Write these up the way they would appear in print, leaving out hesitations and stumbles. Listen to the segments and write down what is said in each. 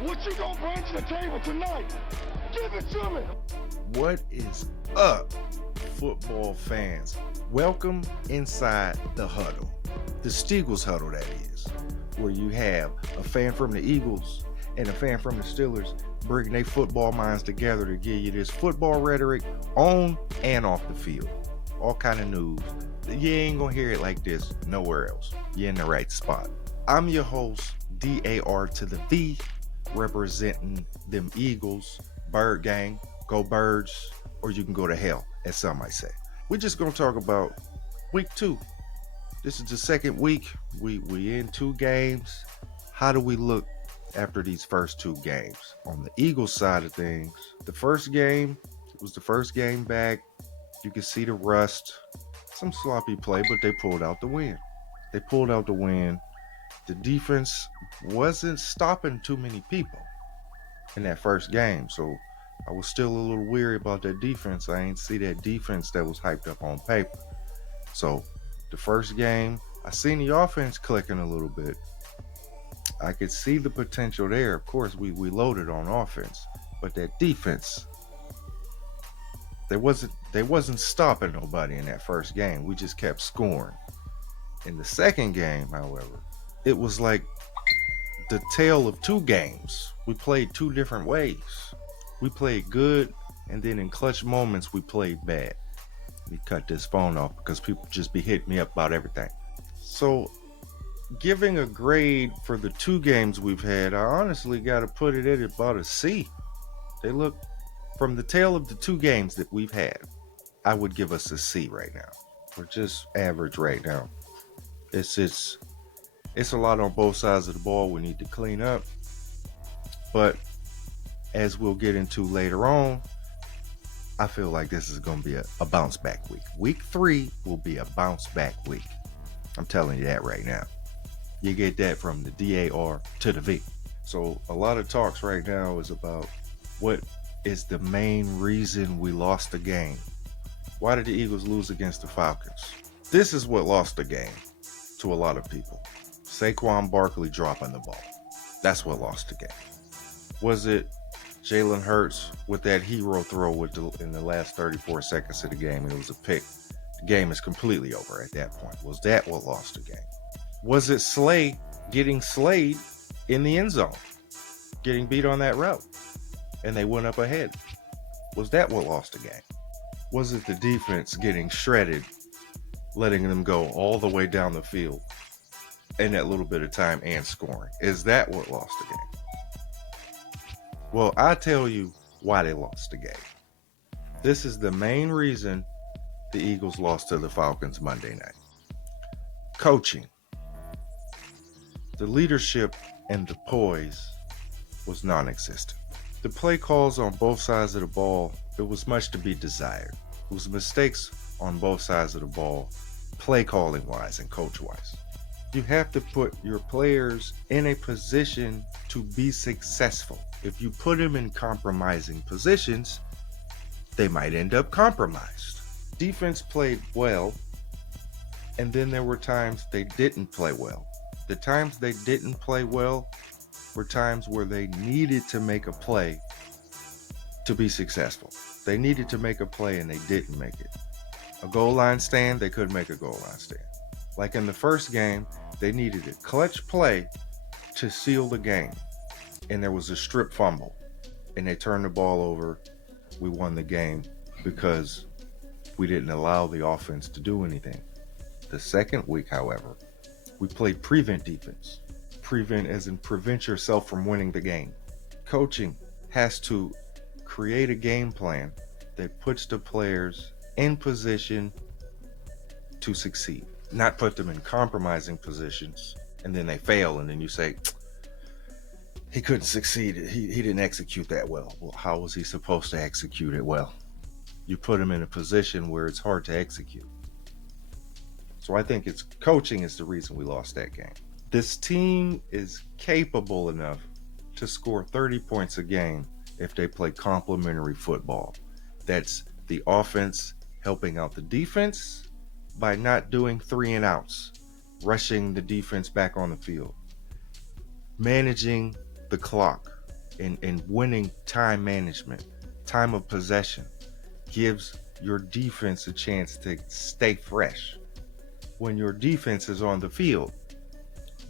What you gonna bring to the table tonight? Give it to me. What is up, football fans? Welcome inside the huddle. The Steagles huddle, that is, where you have a fan from the Eagles and a fan from the Steelers bringing their football minds together to give you this football rhetoric on and off the field. All kind of news. You ain't gonna hear it like this nowhere else. You're in the right spot. I'm your host, DAR to the V, representing them Eagles, Bird Gang, go Birds, or you can go to hell, as some might say. We're just gonna talk about week 2. This is the second week. We in 2 games. How do we look after these first 2 games? On the Eagles side of things, the first game was the first game back. You can see the rust, some sloppy play, but they pulled out the win. The defense wasn't stopping too many people in that first game, so I was still a little weary about that defense. I ain't see that defense that was hyped up on paper. So the first game, I seen the offense clicking a little bit. I could see the potential there. Of course, we loaded on offense, but that defense, they wasn't stopping nobody in that first game. We just kept scoring. In the second game, however, it was like the tale of 2 games. We played 2 different ways. We played good, and then in clutch moments, we played bad. Let me cut this phone off because people just be hitting me up about everything. So, giving a grade for the 2 games we've had, I honestly got to put it at about a C. They look, from the tale of the 2 games that we've had, I would give us a C right now. We're just average right now. It's a lot on both sides of the ball we need to clean up. But as we'll get into later on, I feel like this is going to be a bounce back week. Week 3 will be a bounce back week. I'm telling you that right now. You get that from the DAR to the V. So a lot of talks right now is about what is the main reason we lost the game. Why did the Eagles lose against the Falcons? This is what lost the game to a lot of people. Saquon Barkley dropping the ball. That's what lost the game. Was it Jalen Hurts with that hero throw in the last 34 seconds of the game, and it was a pick? The game is completely over at that point. Was that what lost the game? Was it Slay getting slayed in the end zone, getting beat on that route, and they went up ahead? Was that what lost the game? Was it the defense getting shredded, letting them go all the way down the field in that little bit of time and scoring? Is that what lost the game? Well, I tell you why they lost the game. This is the main reason the Eagles lost to the Falcons Monday night. Coaching. The leadership and the poise was non-existent. The play calls on both sides of the ball, there was much to be desired. It was mistakes on both sides of the ball, play calling wise and coach wise. You have to put your players in a position to be successful. If you put them in compromising positions, they might end up compromised. Defense played well, and then there were times they didn't play well. The times they didn't play well were times where they needed to make a play to be successful. They needed to make a play and they didn't make it. A goal line stand, they couldn't make a goal line stand. Like in the first game, they needed a clutch play to seal the game. And there was a strip fumble. And they turned the ball over. We won the game because we didn't allow the offense to do anything. The second week, however, we played prevent defense. Prevent as in prevent yourself from winning the game. Coaching has to create a game plan that puts the players in position to succeed. Not put them in compromising positions and then they fail and then you say, he couldn't succeed. He didn't execute that well. Well, how was he supposed to execute it well? You put him in a position where it's hard to execute. So I think it's coaching is the reason we lost that game. This team is capable enough to score 30 points a game if they play complementary football. That's the offense helping out the defense by not doing 3 and outs, rushing the defense back on the field, managing the clock, in winning time management, time of possession, gives your defense a chance to stay fresh. When your defense is on the field,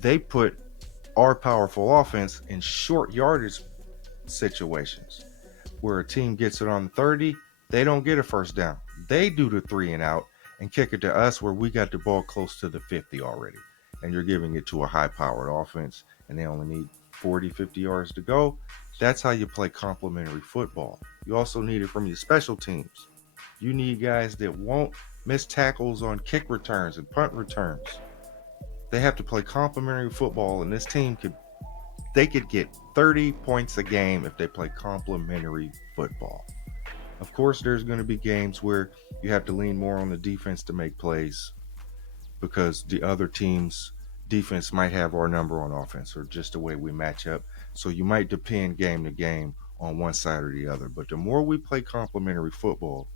they put our powerful offense in short yardage situations where a team gets it on 30, they don't get a first down. They do the 3 and out and kick it to us where we got the ball close to the 50 already. And you're giving it to a high powered offense and they only need 40, 50 yards to go. That's how you play complementary football. You also need it from your special teams. You need guys that won't miss tackles on kick returns and punt returns. They have to play complementary football, and this team could get 30 points a game if they play complementary football. Of course, there's going to be games where you have to lean more on the defense to make plays because the other team's defense might have our number on offense or just the way we match up. So you might depend game to game on one side or the other. But the more we play complementary football,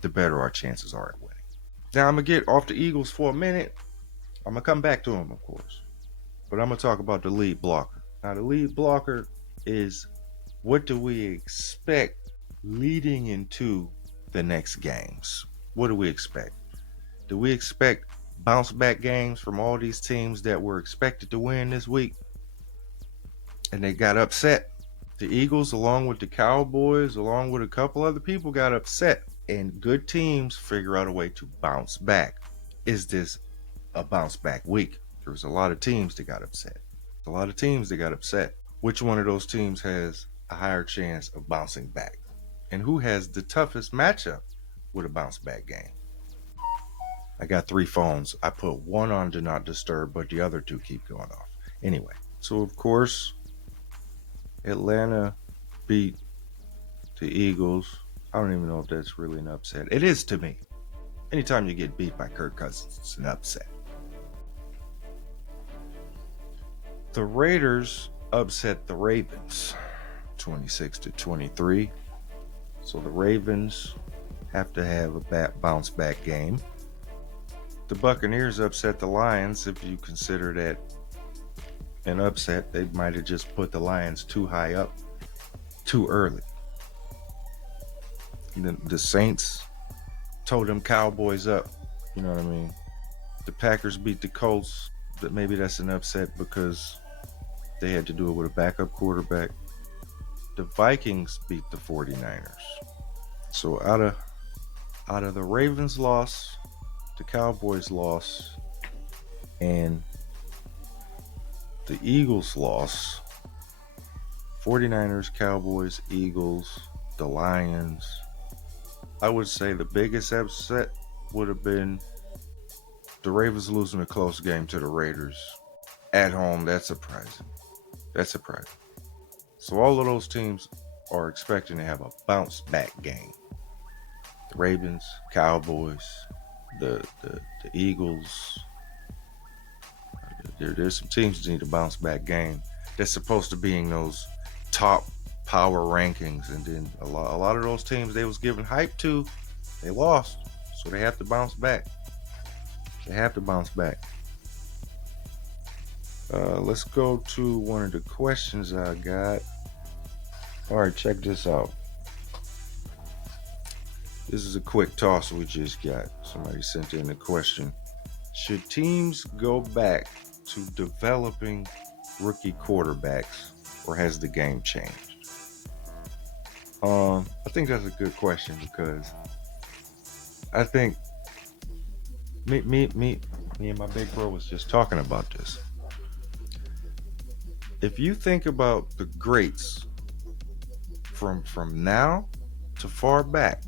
the better our chances are at winning. Now, I'm going to get off the Eagles for a minute. I'm going to come back to them, of course. But I'm going to talk about the lead blocker. Now, the lead blocker is what do we expect leading into the next games? What do we expect? Do we expect bounce back games from all these teams that were expected to win this week and they got upset? The Eagles, along with the Cowboys, along with a couple other people, got upset, and good teams figure out a way to bounce back. Is this a bounce back week? There's a lot of teams that got upset. Which one of those teams has a higher chance of bouncing back? And who has the toughest matchup with a bounce back game? I got 3 phones. I put one on Do Not Disturb, but the other 2 keep going off. Anyway, so of course, Atlanta beat the Eagles. I don't even know if that's really an upset. It is to me. Anytime you get beat by Kirk Cousins, it's an upset. The Raiders upset the Ravens 26-23. So the Ravens have to have a bounce back game. The Buccaneers upset the Lions. If you consider that an upset, they might have just put the Lions too high up too early. The Saints told them Cowboys up. You know what I mean? The Packers beat the Colts. Maybe that's an upset because they had to do it with a backup quarterback. The Vikings beat the 49ers. So out of the Ravens loss, the Cowboys loss, and the Eagles loss, 49ers, Cowboys, Eagles, the Lions, I would say the biggest upset would have been the Ravens losing a close game to the Raiders at home. That's surprising. So all of those teams are expecting to have a bounce back game. The Ravens, Cowboys, the Eagles. There's some teams that need a bounce back game. That's supposed to be in those top power rankings, and then a lot of those teams they was giving hype to, they lost, so they have to bounce back. Let's go to one of the questions I got. All right, check this out. This is a quick toss we just got. Somebody sent in a question. Should teams go back to developing rookie quarterbacks, or has the game changed? I think that's a good question because I think me and my big bro was just talking about this. If you think about the greats from now to far back,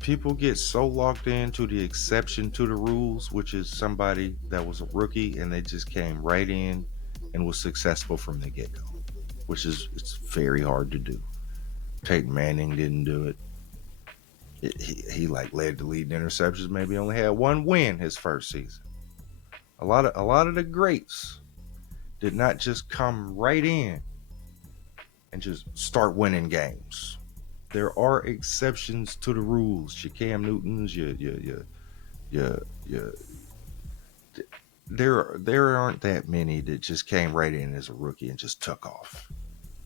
people get so locked into the exception to the rules, which is somebody that was a rookie and they just came right in and was successful from the get-go, which is it's very hard to do. Peyton Manning didn't do it. He led the lead in interceptions, maybe only had 1 win his first season. A lot of the greats did not just come right in and just start winning games. There are exceptions to the rules. Your Cam Newtons, there aren't that many that just came right in as a rookie and just took off.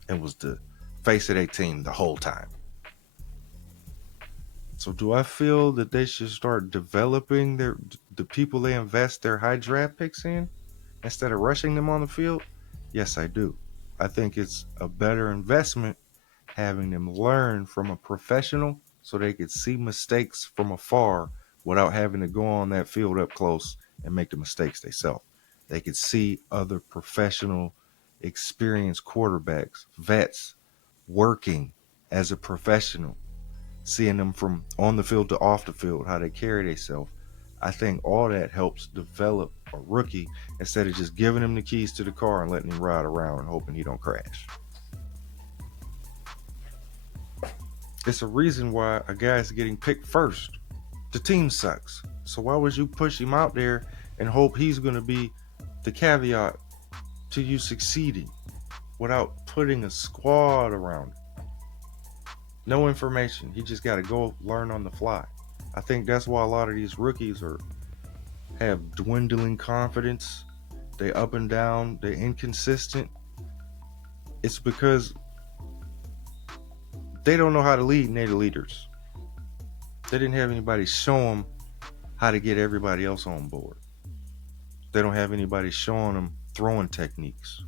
and was the face of their team the whole time. So do I feel that they should start developing the people they invest their high draft picks in instead of rushing them on the field? Yes, I do. I think it's a better investment having them learn from a professional so they could see mistakes from afar without having to go on that field up close and make the mistakes themselves. They could see other professional, experienced quarterbacks, vets, working as a professional, seeing them from on the field to off the field, how they carry themselves. I think all that helps develop a rookie instead of just giving him the keys to the car and letting him ride around and hoping he don't crash. It's a reason why a guy's getting picked first. The team sucks. So why would you push him out there and hope he's going to be the caveat to you succeeding without putting a squad around it? No information. He just got to go learn on the fly. I think that's why a lot of these rookies have dwindling confidence. They up and down. They're inconsistent. It's because they don't know how to lead, and they're the leaders. They didn't have anybody show them how to get everybody else on board. They don't have anybody showing them throwing techniques.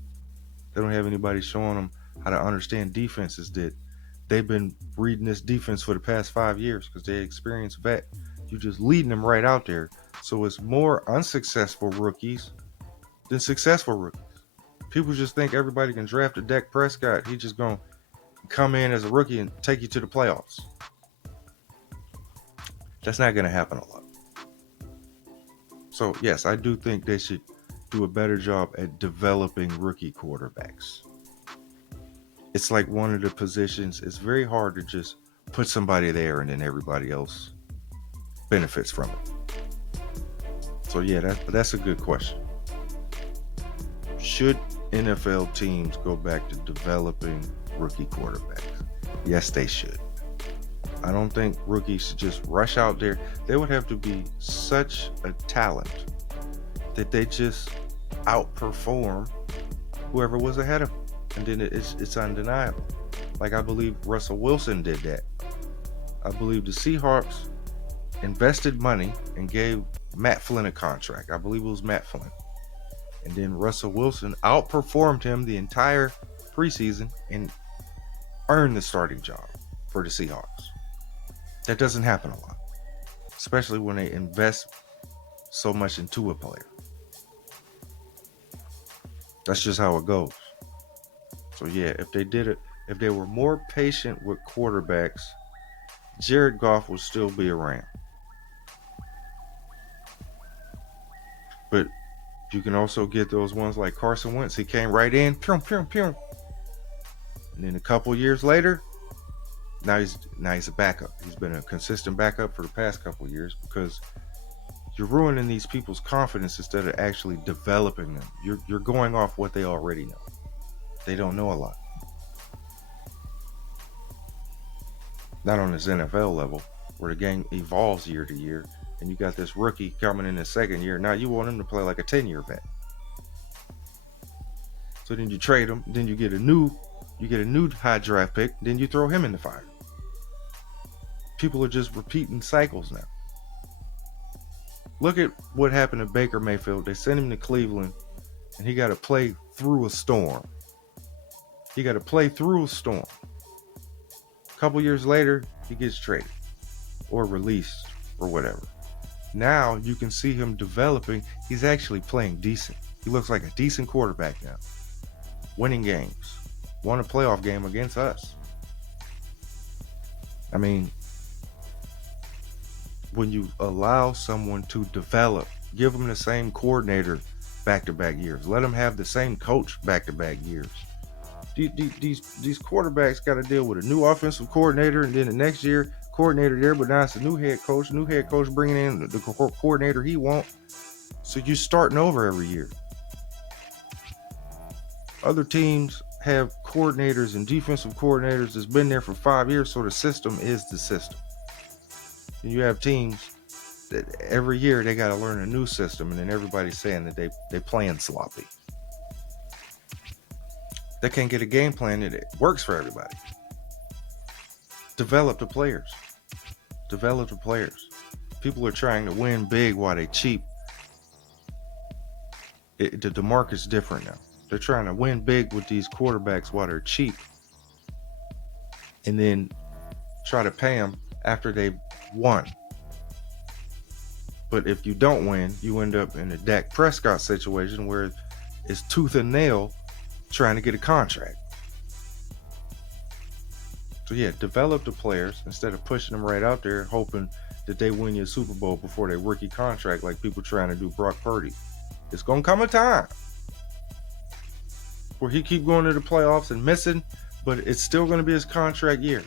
They don't have anybody showing them how to understand defenses that they've been reading this defense for the past 5 years because they're experienced vet. You're just leading them right out there. So it's more unsuccessful rookies than successful rookies. People just think everybody can draft a Dak Prescott. He's just going to come in as a rookie and take you to the playoffs. That's not going to happen a lot. So, yes, I do think they should do a better job at developing rookie quarterbacks. It's like one of the positions, it's very hard to just put somebody there and then everybody else benefits from it. So, yeah, that's a good question. Should NFL teams go back to developing rookie quarterbacks? Yes, they should. I don't think rookies should just rush out there. They would have to be such a talent that they just outperform whoever was ahead of them. And then it's undeniable. Like I believe Russell Wilson did that. I believe the Seahawks invested money and gave Matt Flynn a contract. I believe it was Matt Flynn. And then Russell Wilson outperformed him the entire preseason and earned the starting job for the Seahawks. That doesn't happen a lot, especially when they invest so much into a player. That's just how it goes. So yeah, if they were more patient with quarterbacks, Jared Goff would still be around. But you can also get those ones like Carson Wentz. He came right in, pew, pew, pew. And then a couple years later, now he's a backup. He's been a consistent backup for the past couple years because you're ruining these people's confidence instead of actually developing them. You're going off what they already know. They don't know a lot. Not on this NFL level where the game evolves year to year and you got this rookie coming in the second year. Now you want him to play like a 10-year vet. So then you trade him, then you get a new high draft pick, then you throw him in the fire. People are just repeating cycles now. Look at what happened to Baker Mayfield. They sent him to Cleveland and he got to play through a storm. A couple years later, he gets traded or released or whatever. Now you can see him developing. He's actually playing decent. He looks like a decent quarterback now. Winning games. Won a playoff game against us. I mean, when you allow someone to develop, give them the same coordinator back-to-back years. Let them have the same coach back-to-back years. These quarterbacks got to deal with a new offensive coordinator, and then the next year, coordinator there, but now it's a new head coach bringing in the coordinator he wants. So you're starting over every year. Other teams have coordinators and defensive coordinators that's been there for 5 years, so the system is the system. And you have teams that every year they got to learn a new system, and then everybody's saying that they playing sloppy. They can't get a game plan that works for everybody. Develop the players. Develop the players. People are trying to win big while they cheap. The market's different now. They're trying to win big with these quarterbacks while they're cheap, and then try to pay them after they've won. But if you don't win, you end up in a Dak Prescott situation where it's tooth and nail trying to get a contract. So yeah, develop the players instead of pushing them right out there hoping that they win your Super Bowl before their rookie contract like people trying to do Brock Purdy. It's going to come a time where he keep going to the playoffs and missing, but it's still going to be his contract year.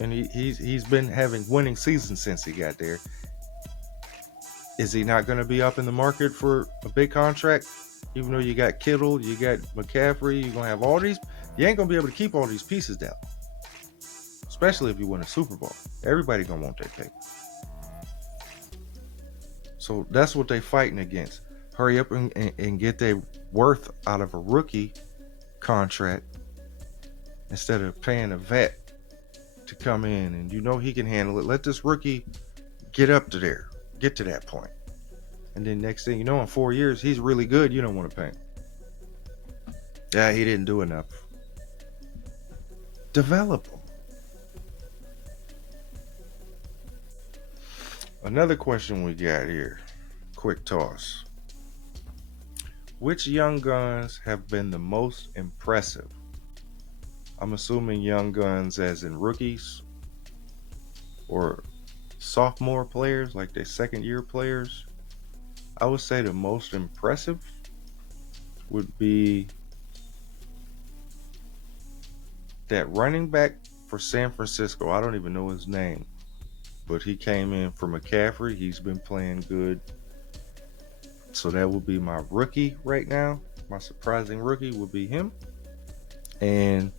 And he's been having winning seasons since he got there. Is he not going to be up in the market for a big contract? Even though you got Kittle, you got McCaffrey, you're going to have all these. You ain't going to be able to keep all these pieces down. Especially if you win a Super Bowl. Everybody going to want that paper. So that's what they fighting against. Hurry up and get their worth out of a rookie contract instead of paying a vet to come in and you know he can handle it. Let this rookie get up to there, get to that point. And then next thing you know, in 4 years, he's really good. You don't want to pay him. Yeah, he didn't do enough. Develop him. Another question we got here. Quick toss. Which young guns have been the most impressive? I'm assuming young guns as in rookies or sophomore players, like their second year players. I would say the most impressive would be that running back for San Francisco. I don't even know his name, but he came in for McCaffrey. He's been playing good. So that would be my rookie right now. My surprising rookie would be him. And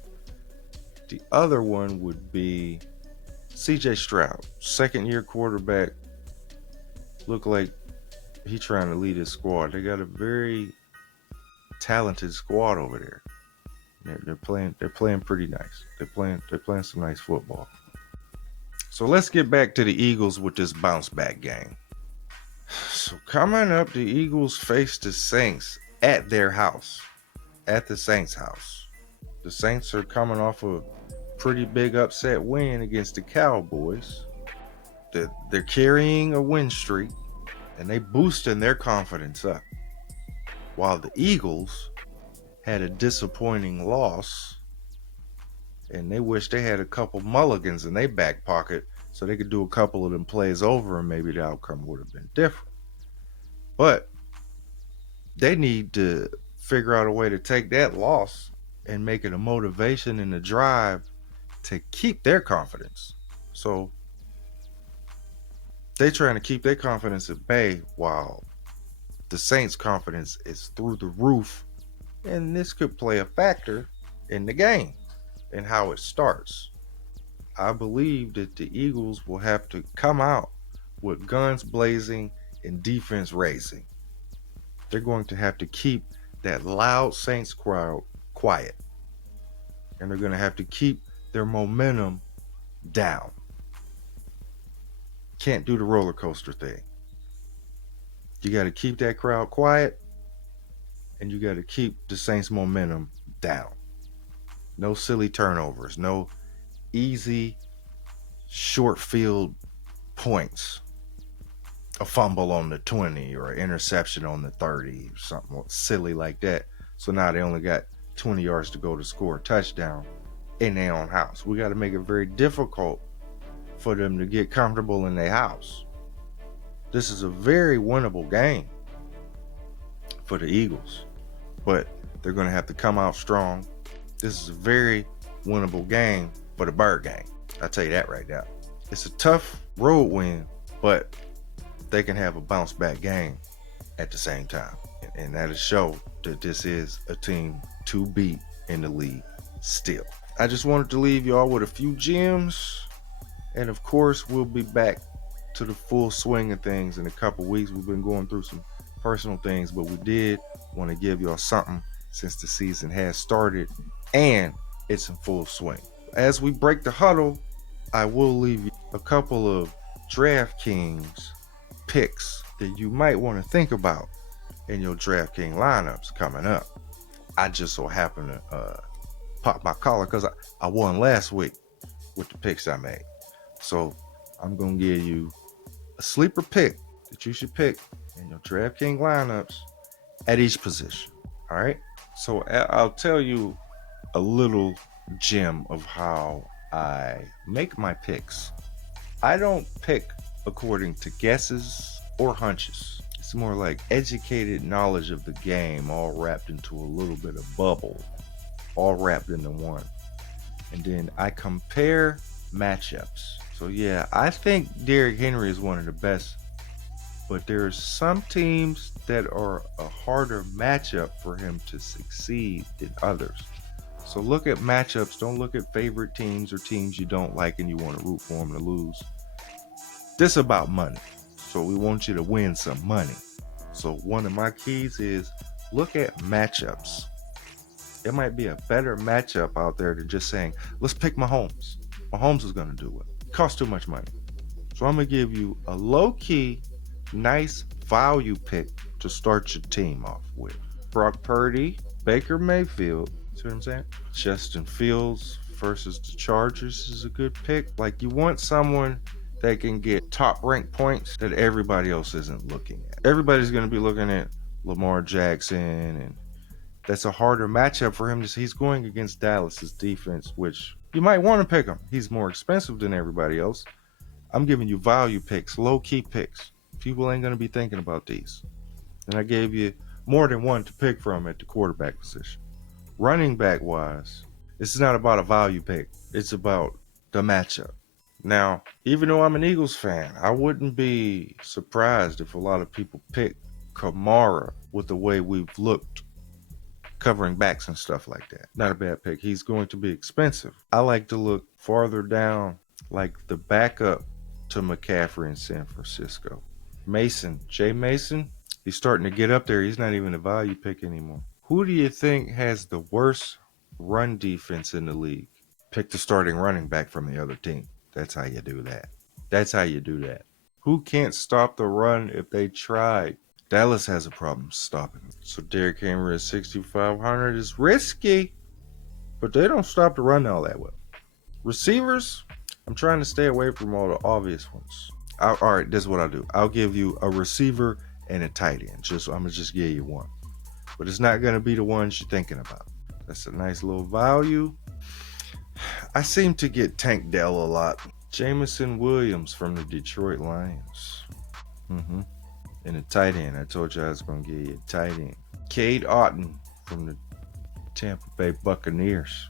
the other one would be CJ Stroud, second year quarterback. Look like he's trying to lead his squad. They got a very talented squad over there. They're playing pretty nice. They're playing some nice football. So let's get back to the Eagles with this bounce back game. So coming up, the Eagles face the Saints at their house, at the Saints' house. The Saints are coming off a pretty big upset win against the Cowboys. They're carrying a win streak, and they boosting their confidence up. While the Eagles had a disappointing loss, and they wish they had a couple mulligans in their back pocket so they could do a couple of them plays over and maybe the outcome would have been different. But they need to figure out a way to take that loss and make it a motivation and a drive to keep their confidence. So they're trying to keep their confidence at bay while the Saints' confidence is through the roof. And this could play a factor in the game and how it starts. I believe that the Eagles will have to come out with guns blazing and defense raising. They're going to have to keep that loud Saints crowd quiet. And they're going to have to keep their momentum down. Can't do the roller coaster thing. You got to keep that crowd quiet, and you got to keep the Saints' momentum down. No silly turnovers, no easy short field points. A fumble on the 20 or an interception on the 30, something silly like that. So now they only got 20 yards to go to score a touchdown in their own house. We got to make it very difficult for them to get comfortable in their house. This is a very winnable game for the Eagles, but they're going to have to come out strong. This is a very winnable game for the Bird Gang. I'll tell you that right now. It's a tough road win, but they can have a bounce back game at the same time. And that'll show that this is a team to beat in the league still. I just wanted to leave y'all with a few gems. And of course, we'll be back to the full swing of things in a couple weeks. We've been going through some personal things, but we did want to give y'all something since the season has started and it's in full swing. As we break the huddle, I will leave you a couple of DraftKings picks that you might want to think about in your DraftKings lineups coming up. I just so happen to pop my collar because I won last week with the picks I made. So I'm going to give you a sleeper pick that you should pick in your DraftKings lineups at each position. All right. So I'll tell you a little gem of how I make my picks. I don't pick according to guesses or hunches. It's more like educated knowledge of the game, all wrapped into a little bit of bubble, all wrapped into one. And then I compare matchups. So yeah, I think Derrick Henry is one of the best, but there's some teams that are a harder matchup for him to succeed than others. So look at matchups. Don't look at favorite teams or teams you don't like and you want to root for them to lose. This is about money. So we want you to win some money. So one of my keys is look at matchups. There might be a better matchup out there than just saying, let's pick Mahomes. Mahomes is going to do it. It costs too much money. So I'm going to give you a low-key, nice value pick to start your team off with. Brock Purdy, Baker Mayfield, see what I'm saying? Justin Fields versus the Chargers is a good pick. Like, you want someone that can get top-ranked points that everybody else isn't looking at. Everybody's going to be looking at Lamar Jackson, and that's a harder matchup for him. He's going against Dallas's defense, which you might want to pick him. He's more expensive than everybody else. I'm giving you value picks, low-key picks. People ain't going to be thinking about these. And I gave you more than one to pick from at the quarterback position. Running back-wise, this is not about a value pick. It's about the matchup. Now, even though I'm an Eagles fan, I wouldn't be surprised if a lot of people pick Kamara with the way we've looked covering backs and stuff like that. Not a bad pick. He's going to be expensive. I like to look farther down, like the backup to McCaffrey in San Francisco. Mason, Jay Mason, he's starting to get up there. He's not even a value pick anymore. Who do you think has the worst run defense in the league? Pick the starting running back from the other team. That's how you do that. That's how you do that. Who can't stop the run if they tried? Dallas has a problem stopping it. So Derrick Henry at 6,500 is risky, but they don't stop the run all that well. Receivers, I'm trying to stay away from all the obvious ones. All right, this is what I'll do. I'll give you a receiver and a tight end. I'm going to just give you one. But it's not going to be the ones you're thinking about. That's a nice little value. I seem to get Tank Dell a lot. Jameson Williams from the Detroit Lions. And a tight end. I told you I was going to give you a tight end. Cade Otton from the Tampa Bay Buccaneers.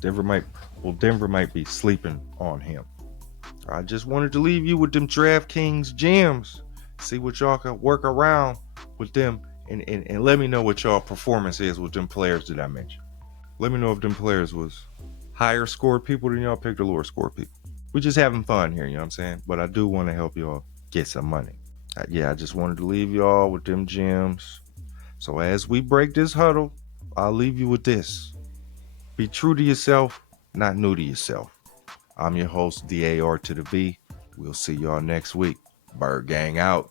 Denver might be sleeping on him. I just wanted to leave you with them DraftKings gems. See what y'all can work around with them. And let me know what y'all performance is with them players that I mentioned. Let me know if them players was higher scored people than y'all picked or lower scored people. We're just having fun here, you know what I'm saying? But I do want to help y'all get some money. I just wanted to leave y'all with them gems. So as we break this huddle, I'll leave you with this. Be true to yourself, not new to yourself. I'm your host, DAR to the B. We'll see y'all next week. Bird Gang out.